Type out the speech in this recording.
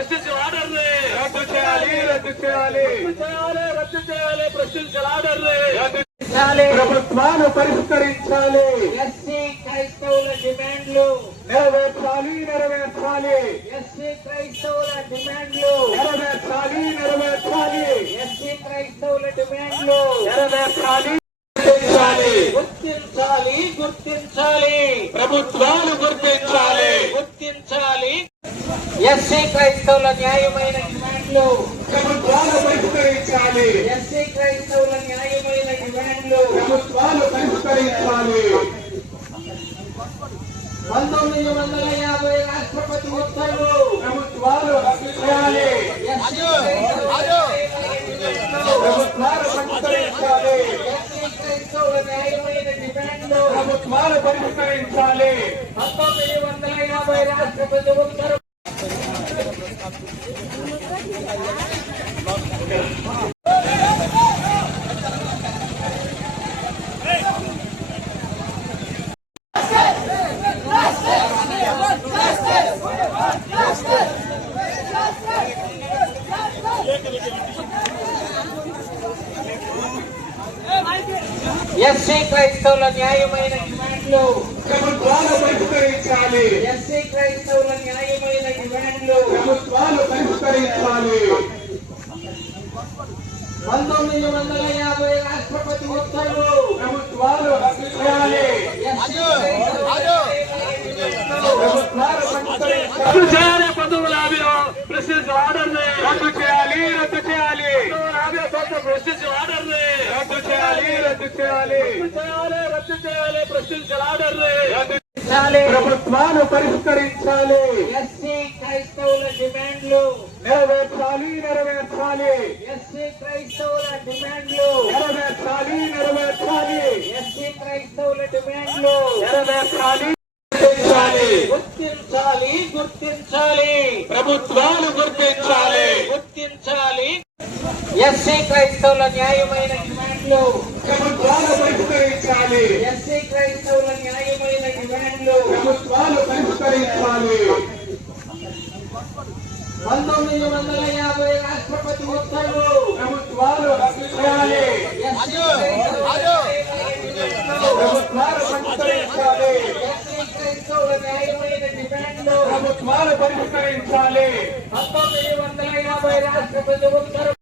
Presidential order ని రద్దు చేయాలి, రద్దు చేయాలి, రద్దు చేయాలి. ప్రెసిడెన్షియల్ ఆర్డర్ ని ప్రభుత్వాలు పరిష్కరించాలి. ఎస్సీ క్రైస్తవుల డిమాండ్లు నెరవేర్చాలి, నెరవేర్చాలి. ఎస్సీ క్రైస్తవుల డిమాండ్లు నెరవేర్చాలి, నెరవేర్చాలి. ఎస్సీ క్రైస్తవుల డిమాండ్లు నెరవేర్చాలి, గుర్తించాలి, గుర్తించాలి. ప్రభుత్వాలు గుర్తించాలి, గుర్తించాలి. ఎస్సీ క్రైస్తవుల న్యాయమైన డిమాండ్లు ప్రభుత్వాలు పరిష్కరించాలి. ఎస్సీ క్రైస్తవుల న్యాయమైన డిమాండ్లు ప్రభుత్వాలు పరిష్కరించాలి. 1950 రాష్ట్రపతి ఉత్తర్వు ప్రభుత్వాలు రద్దు చేయాలి. ప్రభుత్వాలు పరిష్కరించాలి. ఎస్సీ క్రైస్తవుల న్యాయమైన డిమాండ్లు ప్రభుత్వాలు పరిష్కరించాలి. 1950 రాష్ట్రపతి ఉత్తర్వు. ఎస్సీ క్రైస్తవుల న్యాయమైన డిమాండ్లు ప్రభుత్వాలు పరిష్కరించాలి. ఎస్సీ క్రైస్తవుల న్యాయమైన డిమాండ్లు ప్రభుత్వాలు పరిష్కరించాలి. 1950 రాష్ట్రపతి ఉత్తర్వు ప్రభుత్వాలు రద్దు చేయాలి. ప్రభుత్వాలు రద్దు చేయాలి. 1950 ప్రెసిడెన్షియల్ ఆర్డర్ ని రద్దు చేయాలి, రద్దు చేయాలి. 1950 ప్రెసిడెన్షియల్ ఆర్డర్ ని రద్దు చేయాలి, రద్దు చేయాలి, రద్దు చేయాలి. ప్రెసిడెన్షియల్ ఆర్డర్ ని రద్దు చేయాలి. ప్రభుత్వాలు పరిష్కరించాలి. ఎస్సీ క్రైస్తవుల డిమాండ్లు నెరవేర్చాలి, నెరవేర్చాలి. ఎస్సీ క్రైస్తవుల డిమాండ్లు నెరవేర్చాలి, నెరవేర్చాలి. ఎస్సీ క్రైస్తవుల డిమాండ్లు నెరవేర్చాలి, గుర్తించాలి, గుర్తించాలి. ప్రభుత్వాలు గుర్తించాలి, గుర్తించాలి. ఎస్సీ క్రైస్తవుల న్యాయమైన డిమాండ్లు ప్రభుత్వాలు పరిష్కరించాలి. ఎస్సీ క్రైస్తవుల న్యాయమైన డిమాండ్లు ప్రభుత్వాలు పరిష్కరించాలి. 1950 రాష్ట్రపతి ఉత్తర్వు ప్రభుత్వాలు రద్దు చేయాలి. ప్రభుత్వాలు పరిష్కరించాలి. ఎస్సీ క్రైస్తవుల న్యాయమైన డిమాండ్లు ప్రభుత్వాలు పరిష్కరించాలి. 1950 రాష్ట్రపతి ఉత్తర్వు.